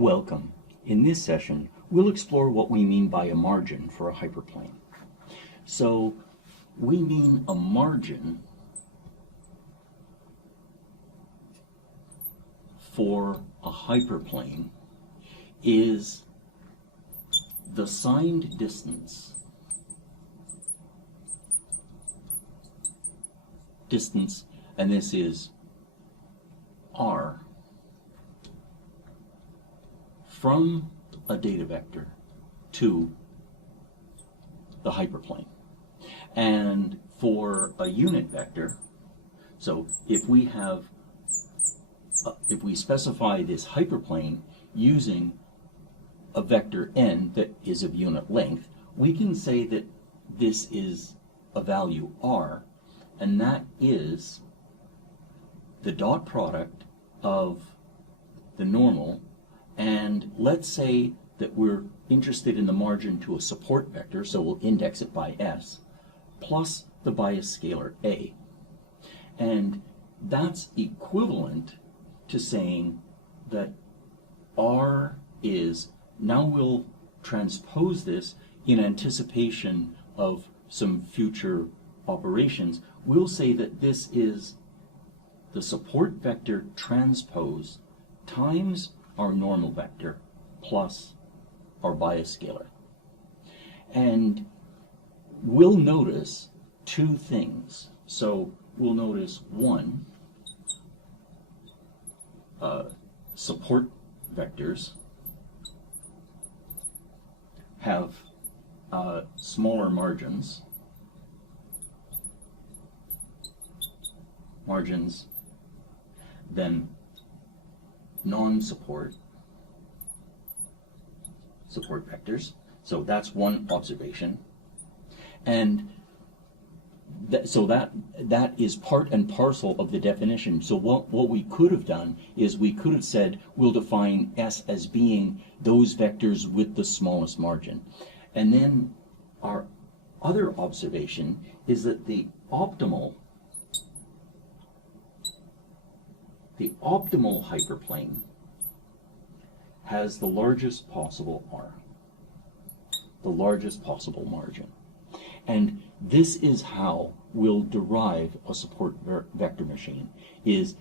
Welcome. In this session, we'll explore what we mean by a margin for a hyperplane. So, we mean a margin for a hyperplane is the signed distance and this is r from a data vector to the hyperplane. And for a unit vector, so if we specify this hyperplane using a vector n that is of unit length, we can say that this is a value r, and that is the dot product of the normal, and let's say that we're interested in the margin to a support vector, so we'll index it by s, plus the bias scalar a. And that's equivalent to saying that r is, now we'll transpose this in anticipation of some future operations, we'll say that this is the support vector transpose times our normal vector plus our bias scalar. And we'll notice two things. So we'll notice one, support vectors have smaller margins than non-support vectors. So that's one observation. And so that is part and parcel of the definition. So what we could have done is we could have said we'll define S as being those vectors with the smallest margin. And then our other observation is that the optimal hyperplane has the largest possible R, the largest possible margin. And this is how we'll derive a support vector machine, is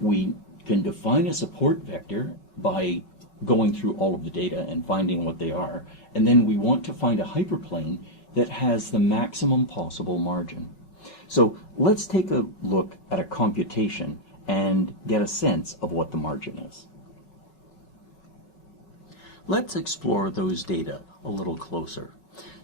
we can define a support vector by going through all of the data and finding what they are, and then we want to find a hyperplane that has the maximum possible margin. So let's take a look at a computation and get a sense of what the margin is. Let's explore those data a little closer.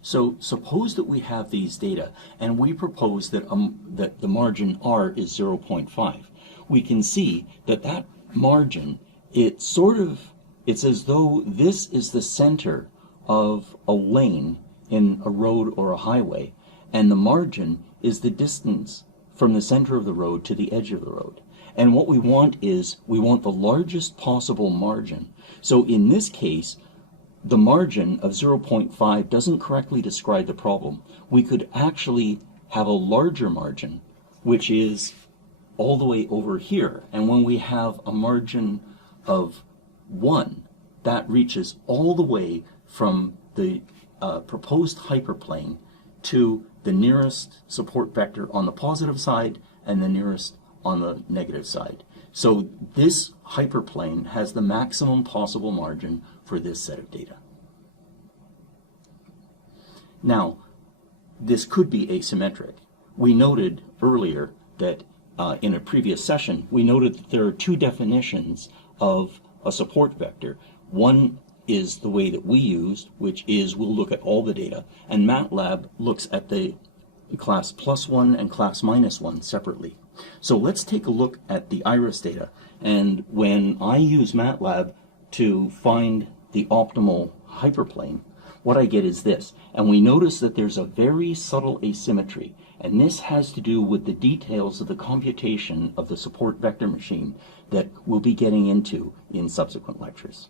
So suppose that we have these data and we propose that, that the margin R is 0.5. We can see that that margin, it's as though this is the center of a lane in a road or a highway, and the margin is the distance from the center of the road to the edge of the road. And what we want is, we want the largest possible margin. So in this case, the margin of 0.5 doesn't correctly describe the problem. We could actually have a larger margin, which is all the way over here. And when we have a margin of 1, that reaches all the way from the proposed hyperplane to the nearest support vector on the positive side and the nearest on the negative side. So this hyperplane has the maximum possible margin for this set of data. Now, this could be asymmetric. We noted earlier that in a previous session, we noted that there are two definitions of a support vector. One is the way that we used, which is we'll look at all the data, and MATLAB looks at the class +1 and class -1 separately. So let's take a look at the iris data, and when I use MATLAB to find the optimal hyperplane, what I get is this, and we notice that there's a very subtle asymmetry, and this has to do with the details of the computation of the support vector machine that we'll be getting into in subsequent lectures.